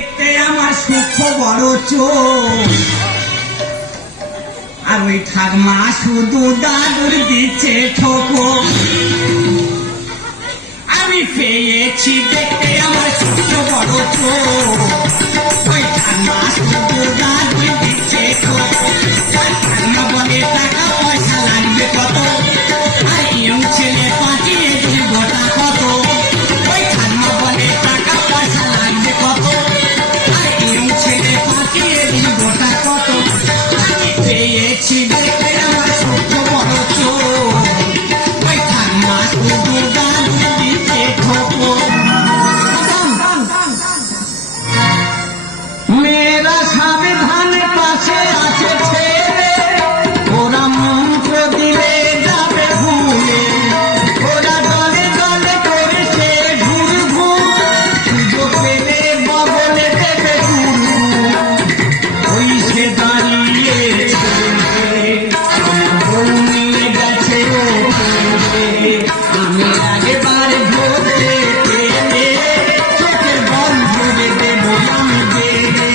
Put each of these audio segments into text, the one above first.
আমার সূক্ষ্ম বড় চোখ আর ওই ঠাকমা শুধু দাদুর দিচ্ছে ঠোকো। আমি পেয়েছি দেখতে আমার সূক্ষ্ম বড় চোখ, ওই ঠাকমা শুধু দাদুর দিচ্ছে ঠোকো। ঠাকমা বলে টাকা পয়সা লাগবে কত, আর ইয়ং ছেলে পাঠিয়ে গোটা কত। ওই ঠাকমা বলে টাকা পয়সা লাগবে কত, ছেলে পাঠিয়ে গোটা কত। আমি পেয়েছি দেখতে আমার সূক্ষ্ম বড় চোখ, ওই ঠাকমা শুধু দাদু দিতে ঠোকো। মেয়েরা সাবধান পাশে আছে ছেলে, ওরা মন্ত্র দিলে যাবে ভুলে। ওরা দলে দলে করেছে ঘুর ঘুর, সুযোগ পেলে বগলে দেবে ঘুর। ওই সে দাঁড়িয়ে নিয়ে গেছে আমি আগেবার ভোরে পেলে চোখের বল ভরে দেবো আমি বেড়ে,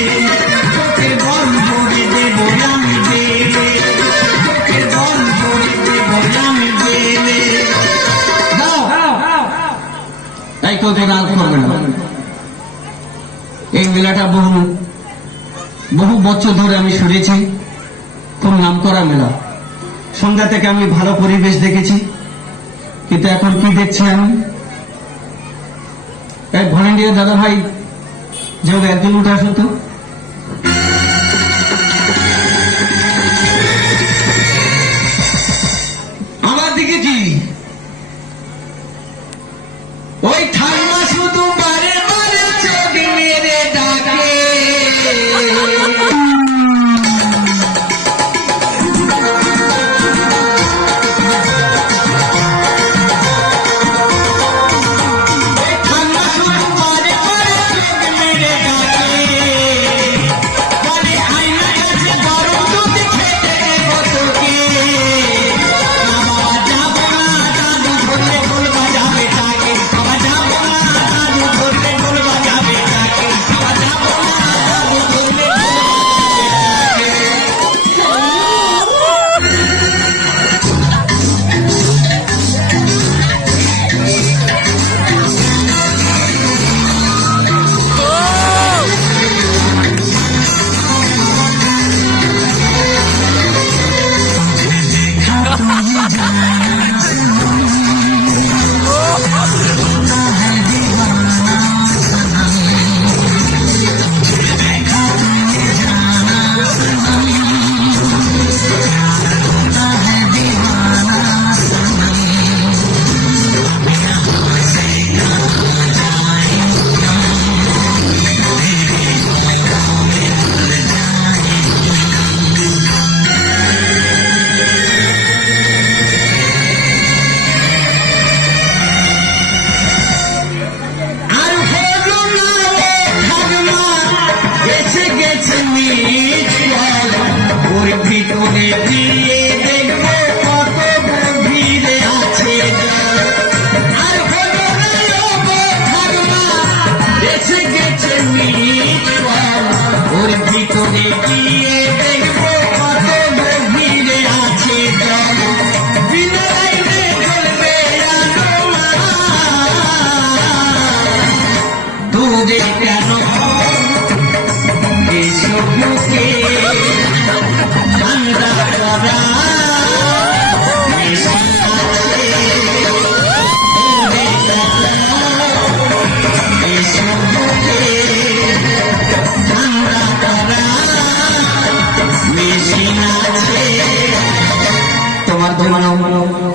চোখের বল ভরে দেবো আমি বেড়ে, চোখের বল ভরে দেবো আমি বেড়ে। তাই তো রাগ করবে না। এই মেলাটা বহু বছর ধরে আমি শুনেছি, খুব নাম করা মেলা। সন্ধ্যা থেকে আমি ভালো পরিবেশ দেখেছি, কিন্তু এখন কি দেখছি আমি, এক ভলেন্টিয়ার দাদা ভাই যেহেতু একজন উঠে আসুন তো। আমার দিকে কি ওই ঠাকুমা শুধু বারে বারে চোখ মেরে ডাকে।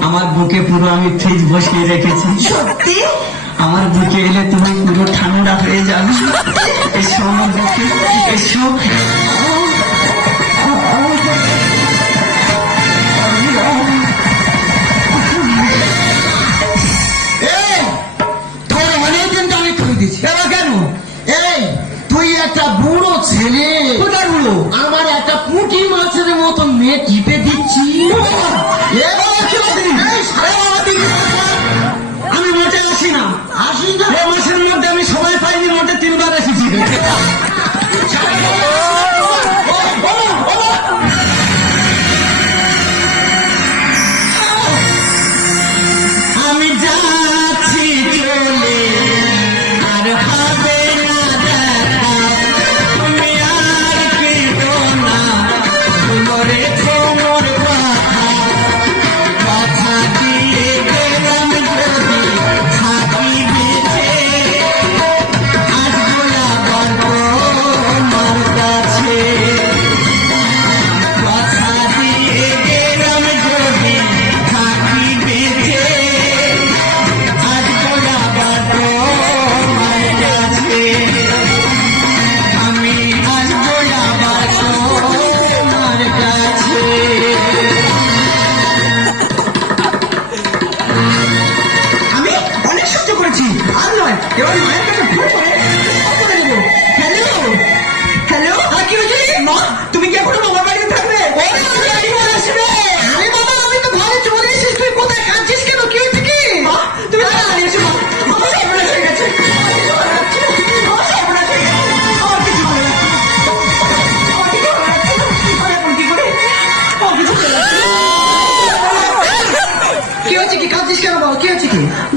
আমার বুকে পুরো আমি ফ্রিজ বসিয়ে রেখেছি। সত্যি আমার বুকে এলে তুমি পুরো ঠান্ডা হয়ে যাবে। এসো আমার বুকে, এসো। তোর অনেকদিন তো আমি খুঁজে দিচ্ছি। এবার কেন? এই তুই একটা বুড়ো ছেলে, কোথায় বুড়ো? আমার একটা পুঁটি মাছের মতো মেয়ে টিপে দিচ্ছি। আমি মোটে আসি না, মাসের মধ্যে আমি সবাই পাইনি, মোটে 3 বার এসেছি।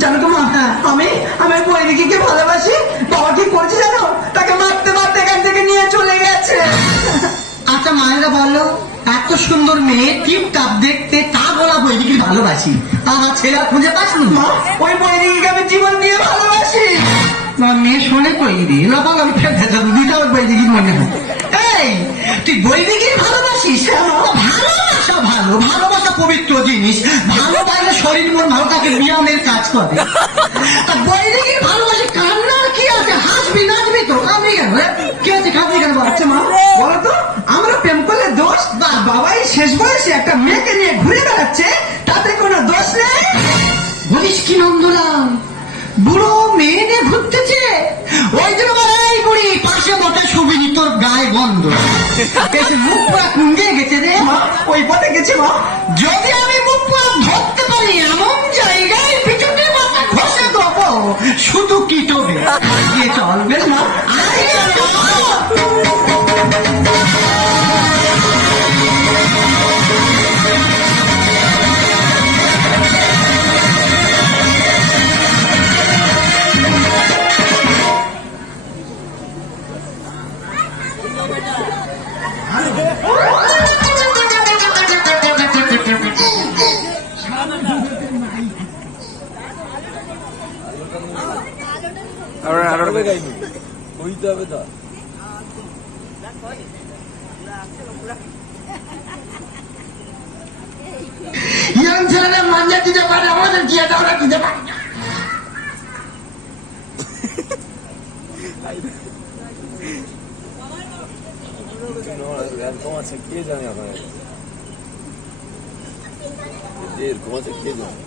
জানো তো মা, আমি আমার বৈদিকে ভালোবাসি। বাবা কি করছে জানো, তাকে মারতে মারতে এখান থেকে নিয়ে চলে গেছে। আচ্ছা মায়েরা বললো, এত সুন্দর মেয়ে টিপ টাপ দেখতে, তা বলা বৈদিকে ভালোবাসি, আমার ছেলে খুঁজে পাসনি? মা, ওই বৈদিকে আমি জীবন দিয়ে ভালোবাসি। তোমার মেয়ে শোনে বৈদি না, বল আমি ফেলতে যাবো, দিতে আমার বৈদিকে মনে হয়। এই তুই বৈদিকে ভালোবাসিস? ভালোবাসা ভালো, ভালোবাসা পবিত্র জিনিস, ভালোবাসলে শরীর মন ভালো থাকে, ব্যায়ামের কাজ করে। তা বৈদিকে ভালোবাসি, কান্নার কি আছে? হাসবি নাচবি তো, কাঁদবি কেন? কি আছে কাঁদবি কেন? আচ্ছা মা, বলো তো আমরা প্রেম করলে দোষ, বা বাবাই শেষ বয়সে একটা মেয়েকে নিয়ে ঘুরে বেড়াচ্ছে, তাতে কোনো দোষ নেই? বলিস কি নন্দলাল, বুড়ো মেয়ে নিয়ে ঘুরতেছে? ওই জন্য বলে, এই বুড়ি পাশে বটে শুবিনি, তোর গায়ে গন্ধ, এসে মুখ পুরা কুঙ্গে গেছে রে। মা, ওই পথে গেছে মা। যদি আমি মুখ পুরা ধরতে পারি, এমন জায়গায় পিছনে মাথা ঘষে দেবো, শুধু কি তবে গিয়ে চল বেশ মা। আয় চল। হইতে হবে তো। ইয়াং ছেলেরা মাঞ্জা দিতে পারে, আমাদের কি এটা ওরা দিতে পারে না। এরকম আছে কে জানে, আপনার এরকম আছে কে জানে।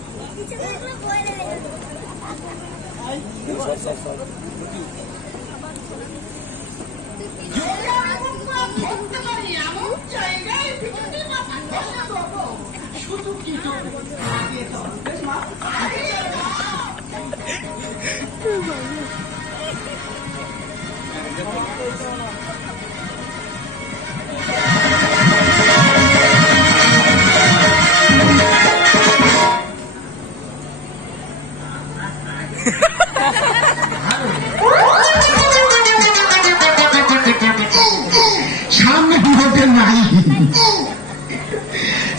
সামনে বিপদে নাই,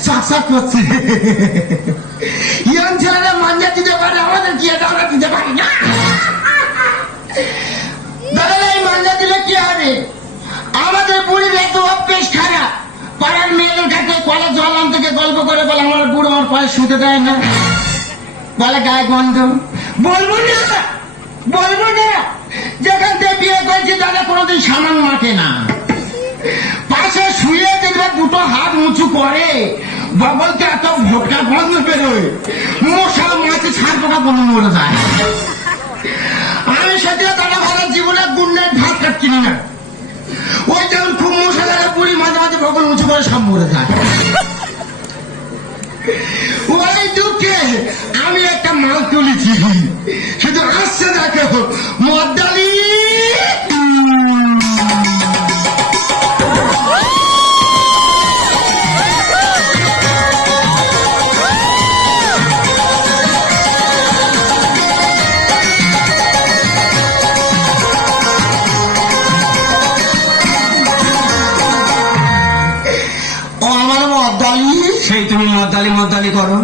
সাকসাক করছে। ইয়াং ছেলেরা মাঞ্জা দিতে পারে, আমাদের কি এটা ওরা দিতে পারে না। দাদা এই মাঞ্জা দিলে কি হবে? আমাদের বুড়ির এত অভ্যেস খারাপ, পাড়ার মেয়েদের কাছে কলেজ জলাম থেকে গল্প করে বলে আমার বুড়ো আমার পায়ে শুতে দেয় না, বলে গায়ে গন্ধ। বলবো না, বলবো না, যেখান থেকে বিয়ে করেছি দাদা কোনোদিন সামান মাখে না। পাশে শুয়ে দেখবে দুটো হাত উঁচু করে, বলতে এত ভোটকা বন্ধ বেরোয়, মশা মাছি ছাড় পোকা বন্ধ মরে যায়। আমি সেদিকে দাদা ভালো জীবনে গুন্ডের ভাত কাটছিনি না, ওই যেমন খুব মশা লাগে পুরি মাঝে মাঝে ভগল উঁচু করে সব মরে যায়। ওই দুঃখে আমি একটা মাল তুলেছি, শুধু আসছে দেখো মদ্দালি। সেই তুমি মদ্দালি মদ্দালি করো।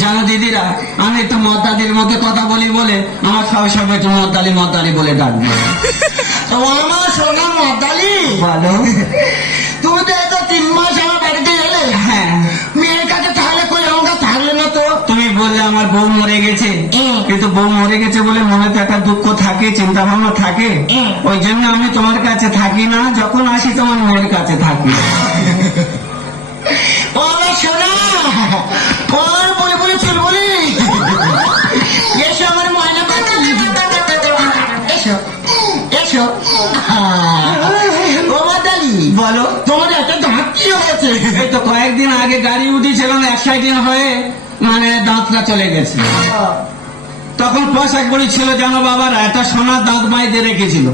জানো দিদিরা, আমি একটু মদ্দালির মধ্যে কথা বলি বলে আমার সবাই সবাই একটু মদ্দালি মদ্দালি বলে ডাকবে। আমার সোনা মদ্দালি, বলো তুমি তো এত 3 মাস আমার বাড়িতে এলে, হ্যাঁ মেয়ের কাছে থাকলে কই আমাকে থাকলে না তো। তুমি বললে আমার বউ মরে গেছে, কিন্তু বউ মরে গেছে বলে মনে তো একটা দুঃখ থাকে, চিন্তা ভাবনা থাকে, ওই জন্য আমি তোমার কাছে থাকি না, যখন আসি তোমার মেয়ের কাছে থাকি। ও আমার সোনা, ও আমার বলে বলে চুল বলি, এসো আমার ময়না পাখি, এসো এসো। ও মদ্দালি বলো তোমার একটা দাঁত কি হয়েছে? এই তো কয়েকদিন আগে গাড়ি উঠেছিলাম, অ্যাক্সিডেন্ট হয়ে মানে দাঁতটা চলে গেছে। তখন পোশাক বড়ি ছিল জানো বাবার, একটা সোনার দাঁত বাইতে রেখেছিল।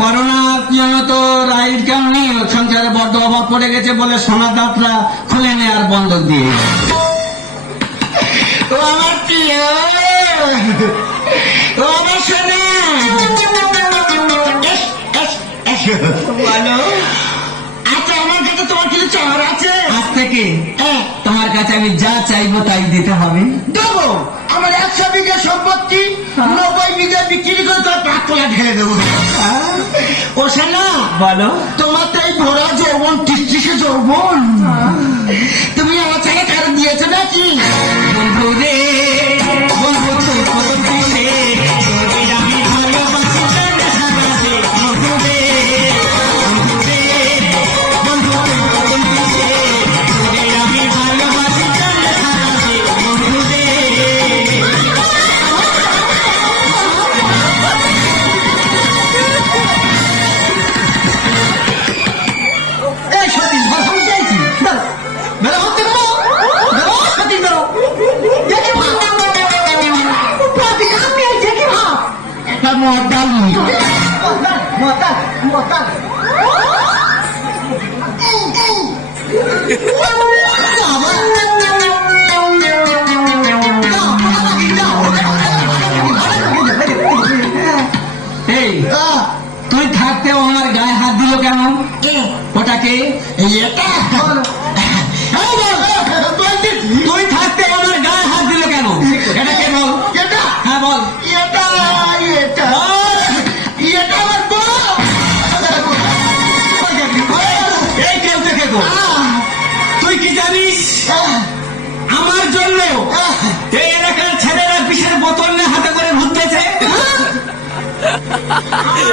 করোনার জন্য তো রাইড কাম নেই, সংসারে বড্ড অভাব পড়ে গেছে বলে সোনার দাঁতটা খুলে নেওয়ার বন্ধক দিয়ে। ও আমার কি হ্যালো ও আমার সোনা বলো আচ্ছা আমার কাছে তোমার কিছু চাওয়ার আছে আজ থেকে হ্যাঁ তোমার কাছে আমি যা চাইবো তাই দিতে হবে। দেবো আমার 100 বিঘা সম্পত্তি 90 বিঘা বিক্রি করে তোর 5 তোলা ঢেলে দেবো ও সোনা বলো তোমার তো এই ভরা যৌবন টিসটিসে যৌবন তুমি আমার ছেলে কারো দিয়েছো নাকি বন্ধু রে বন্ধু তুই কত খুশি তোরে আমি ভালোবাসি জানে সারা রে বন্ধু রে বন্ধু রে বন্ধু তুই কত খুশি তোরে আমি ভালোবাসি জানে সারা রে বন্ধু রে এই সতীশ ভালো আমি চাইছি বেরো হতে বেরো সতীশ বেরো দেখি ভাব আমি দেখি ভাব একটা মর্দাল মর্দাল মর্দাল এই তুই থাকতে আমার গায়ে হাত দিল কেন? ওটাকে এটা তুই থাকতে আমার গায়ে হাত দিল কেন? এটাকে বল। এটা হ্যাঁ বল। এটা এটা এটা আমার বউ এই কেউ থেকে গো তুই কি জানিস আমার জন্য এই এলাকার ছেলেরা বিষের বোতল নিয়ে হাতে করে ঘুরতেছে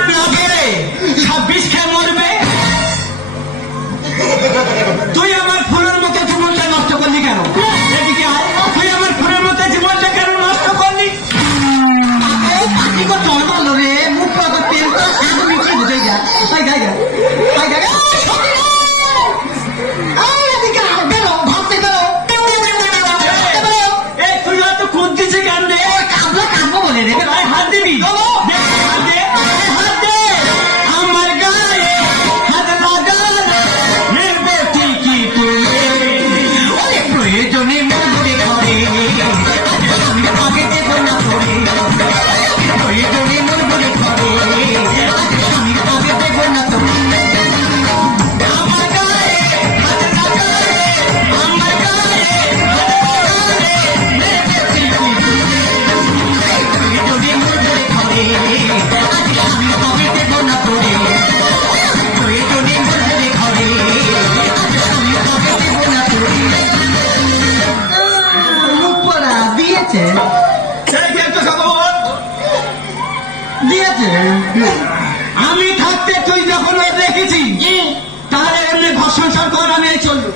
না পেরে সব বিষ খেয়ে মরবে। তুই আমার ফুলের মতো জীবনটা নষ্ট করলি কেন? এদিকে আয়। তুই আমার ফুলের মতো জীবনটা কেন নষ্ট করলি? এই তুই হয়তো খুঁজ দিছে কেন রে? গায়ে হাত দিবি? দে, হাত দে, হাত দে। আমার গায়ে হাত লাগালে নেবে ঠিকই তুই। ওরে প্রয়োজনে মরে ঘরে আমি আগে দেব না তোরে। প্রয়োজনে মরে ঘরে আমি আগে দেব না তোরে। আমার গায়ে হাত লাগালে আমার গায়ে হাত লাগালে নেবে ঠিকই তুই। প্রয়োজনে মরে ঘরে আমি আগে দেব না তোরে। প্রয়োজনে মরে ঘরে আমি আগে দেব না তোরে। দিয়েছে দিয়েছে আমি থাকতে তুই যখন ওর রেখেছি তাহলে এমনি ঘর সংসার কর আমি এই চলবো।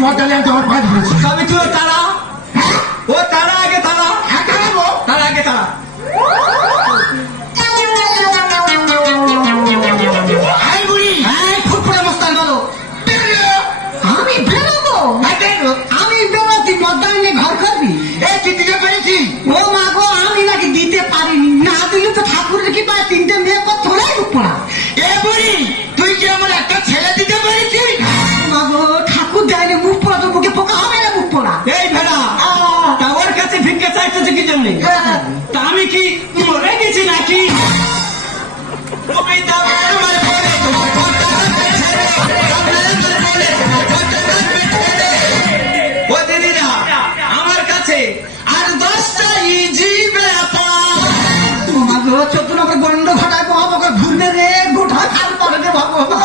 মর্দালে তোমার পাঁচ বলছি সবই তুই ওর তারা ও তারা আগে তারা তারা আগে তারা হাই বুড়ি হ্যাঁ খুব পড়ে মস্তান বলো আমি বেরোবো আমি বেরোতি মর্দালে নিয়ে ঘর করবি এই তুই দিতে পেরেছি ও মা গো আমি নাকি দিতে পারিনি না দিলে তো ঠাকুরের কি পায় 3টে মেয়ে কত থোড়াই রূপ না এ বুড়ি তুই কি আমার একটা ছেলে দিতে পেরেছিস মা গো ঠাকুর দেয়নি মুখ পোড়া তো বুকে পোকা হবে না মুখ পোড়া এই ভেড়া তা ওর কাছে ভিক্ষা চাইতেছে কি জন্য? তা আমি কি মরে গেছি নাকি? তুমি দাও আমার পরে তোমার ও দিদিরা আমার কাছে আর 10টা ইজি ব্যাপার। মা গো চতুর আমার গন্ড ঘটায় আমাকে ঘুরবে রে গোটা খাল পড়ে রে ভগবান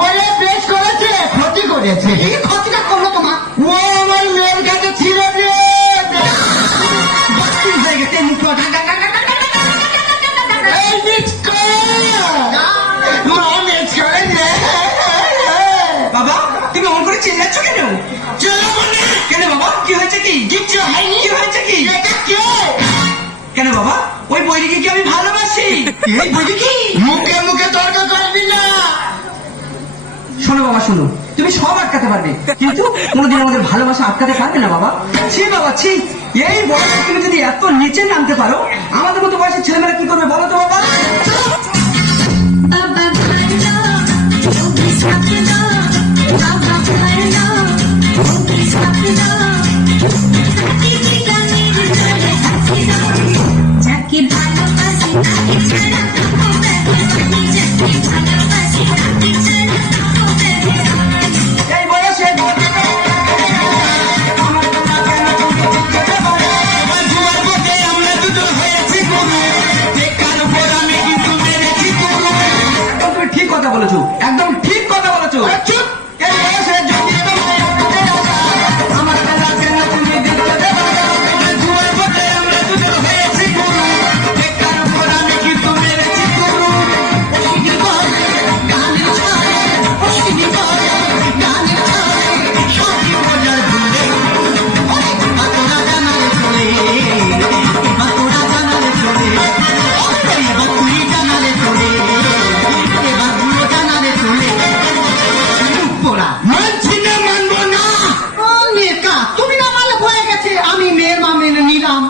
ওরে বেশ করেছে, ক্ষতি করেছে। এই ক্ষতিটা করলো তোমার ও আমার মেয়ের কাছে ছিল রে। বাস্তিল হয়ে গেছে মুখ এই ডিস্কো মা মেয়ে ছেড়ে দে। বাবা তুমি অন করে চেঁচাচ্ছ কেন? চলো বলে কেন বাবা কি হয়েছে কি? কিচ্ছু হয়নি। কি হয়েছে কি? এটা কে? কেন বাবা ওই বৈরিকে কি আমি ভালোবাসি? এই বৈরি কি? মুখে মুখে তর্ক করবি না। শোনো বাবা শোনো, তুমি সব আটকাতে পারবে কিন্তু কোনোদিন আমাদের ভালোবাসা আটকাতে পারবে না বাবা। ছি বাবা ছি, এই বয়সে তুমি যদি এত নিচে নামতে পারো আমাদের মতো বয়সের ছেলেমেয়েরা কি করবে বলো তো বাবা? বাবা ভালো তুমি স্বপ্ন বাবা ভালো তুমি স্বপ্ন যাকে ভালোবাসি তাকে ছাড়া হবে যাকে ভালোবাসি তাকে ছাড়া হবে এই বয়সে আমরা দুটো হয়েছি গুরু, দেখার পর আমি কিন্তু মেরেছি গুরু। তুমি ঠিক কথা বলেছো, একদম ঠিক কথা বলেছো। চুপ। এই বয়সে যদি আমার বেলা কেন তুমি দেখতে দেবে না? জুয়ার পথে আমরা দুটো হয়েছি গুরু, দেখার পর আমি কিন্তু মেরেছি গুরু। অশ্বিনী বলে, গানের ছলে, অশ্বিনী বলে, গানের ছলে, সখী মজার ধুলে, বাতোরা জানালে চলে, বাতোরা জানালে চলে, এবার তুই জানালে চলে, এবার গুলো জানালে চলে। পোড়া মানছি না, মানবো না। ও নেকা, তুমি না মানলে হয়ে গেছে, আমি মেয়ের মা মেনে নিলাম।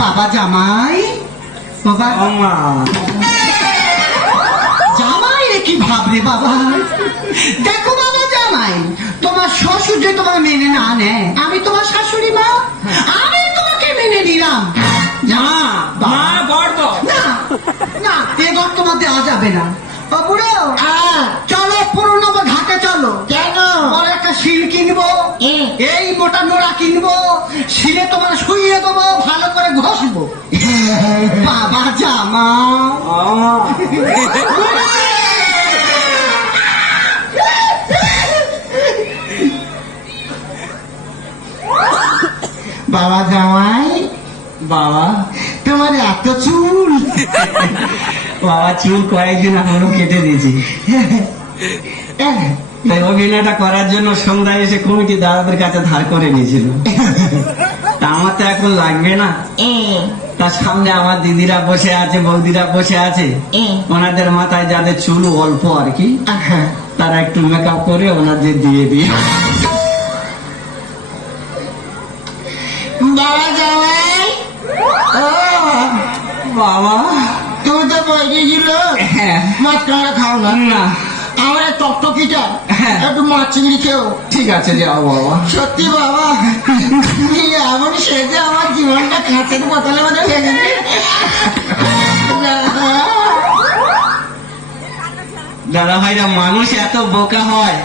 বাবা জামাই, বাবা জামাই রে কি ভাবরে বাবা। দেখো বাবা জামাই, তোমার শ্বশুর যে তোমার মেনে না নেয়, আমি তোমার শাশুড়ি মা, আমি তোমাকে মেনে নিলাম। মা বড় না না, এ গর্ত মধ্যে দেওয়া যাবে না। ও বুড়ো, হ্যাঁ। চলো পুরনো ঘাটে চলো। কেন? বড় একটা শিল কিনবো, এই মোটা নোড়া কিনবো, শিলে তোমার শুইয়ে দেবো, ভালো করে ঘষবো। বাবা জামা বাবা জামাই, বাবা তোমার এত চুল। বাবা চুল কয়েকদিন এখনো কেটে দিয়েছি। তাই অভিনয়টা করার জন্য সন্ধ্যায় এসে কমিটি দাদাদের কাছে ধার করে নিয়েছিল। তা আমার তো এখন লাগবে না। তার সামনে আমার দিদিরা বসে আছে, বৌদিরা বসে আছে, ওনাদের মাথায় যাদের চুল অল্প আর কি, তারা একটু মেকআপ করে ওনাদের দিয়ে দিয়ে। বাবা জামাই, ও বাবা তুমি তো বই ছিল হ্যাঁ মাছ কাঁকড়া খাও না। না আমার এই টকটকিটা হ্যাঁ। একটু মাছ চিংড়ি খেও। ঠিক আছে যাও বাবা। সত্যি বাবা, তুমি এমন সেজে আমার জীবনটা কাঁচের বোতলে মধ্যে হয়ে গেছে। দাদা ভাইরা, মানুষ এত বোকা হয়।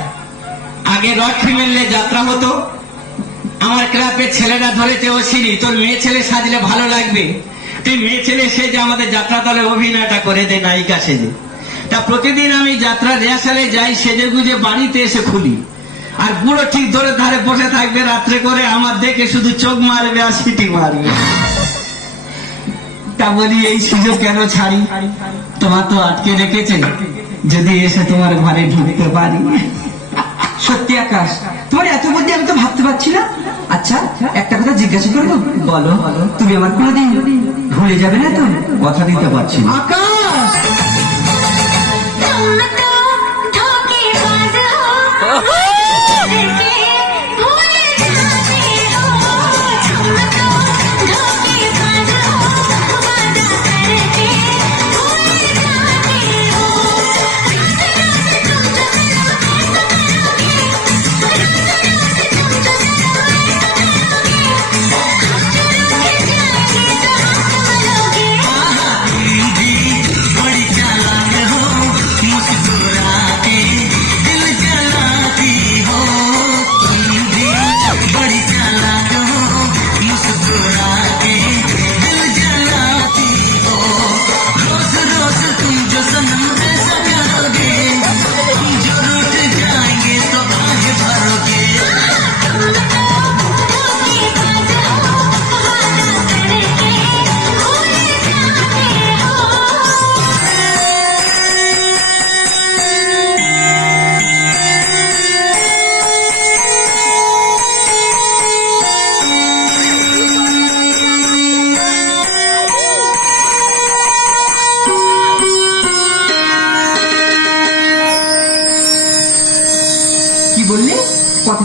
আগে রড ফিমেলে যাত্রা হতো, আমার ক্লাবের ছেলেরা ধরেছে ও সিঁড়ি, তোর মেয়ে ছেলে সাজলে ভালো লাগবে, তুই মেয়ে ছেলে সেজে আমাদের যাত্রা দলে অভিনয়টা করে দে নায়িকা সেজে। তা প্রতিদিন আমি যাত্রা রিহার্সালে যাই, সেজে গুজে বাড়িতে এসে খুলি, আর বুড়ো ঠিক ধরে ধারে বসে থাকবে রাত্রে করে, আমার দেখে শুধু চোখ মারবে আর সিটি মারবে। তা বলি এই সুযোগ কেন ছাড়ি, তোমার তো আটকে রেখেছে, যদি এসে তোমার ঘরে ঢুকতে পারি। সত্যি আকাশ, তোমার এত বুদ্ধি আমি তো ভাবতে পারছি না। আচ্ছা একটা কথা জিজ্ঞাসা করবো? বলো। তুমি আমার কোনোদিন ভুলে যাবে না তো? কথা দিতে পারছি না। আকাশ तुम तो धोखेबाज हो करके भूल जाते हो तुम तो धोखेबाज हो वादा करके भूल जाते हो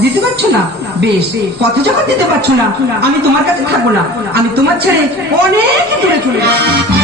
দিতে পারছো না? বেশ, কথা যখন দিতে পারছো না, আমি তোমার কাছে থাকবো না, আমি তোমার ছেড়ে অনেক দূরে চলে যাবো।